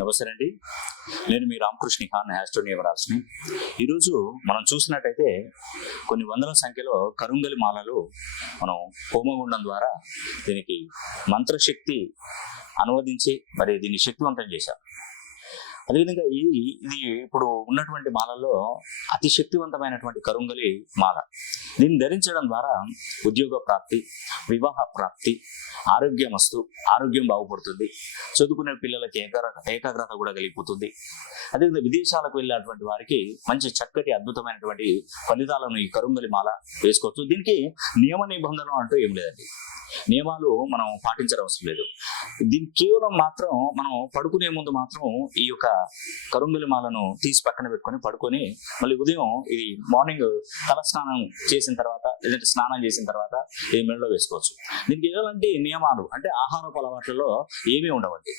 నమస్తే అండి. నేను మీ రామకృష్ణ ఖాన్ న్యూమరాల్స్ని. ఈరోజు మనం చూసినట్టయితే కొన్ని వందల సంఖ్యలో కరుంగలి మాలలు మనం హోమగుండం ద్వారా దీనికి మంత్రశక్తి అనువదించి మరి దీన్ని శక్తివంతం చేశాం. అదేవిధంగా ఇది ఇప్పుడు ఉన్నటువంటి మాలల్లో అతి శక్తివంతమైనటువంటి కరుంగలి మాల. దీన్ని ధరించడం ద్వారా ఉద్యోగ ప్రాప్తి, వివాహ ప్రాప్తి, ఆరోగ్యం బాగుపడుతుంది. చదువుకునే పిల్లలకి ఏకాగ్రత కూడా కలిగిపోతుంది. అదేవిధంగా విదేశాలకు వెళ్ళినటువంటి వారికి మంచి చక్కటి అద్భుతమైనటువంటి ఫలితాలను ఈ కరుంగలి మాల వేసుకోవచ్చు. దీనికి నియమ నిబంధనలు అంటూ ఏం లేదండి. నియమాలు మనం పాటించనవసరం లేదు. దీనికి కేవలం మాత్రం మనం పడుకునే ముందు మాత్రం ఈ యొక్క కరుంగలి మాలను తీసి పక్కన పెట్టుకొని పడుకొని మళ్ళీ ఉదయం ఇది మార్నింగ్ తల స్నానం చేసిన తర్వాత లేదంటే స్నానం చేసిన తర్వాత ఈ మెడలో వేసుకోవచ్చు. దీనికి ఎలాంటి నియమాలు అంటే ఆహారపు అలవాట్లలో ఏమీ ఉండవండి.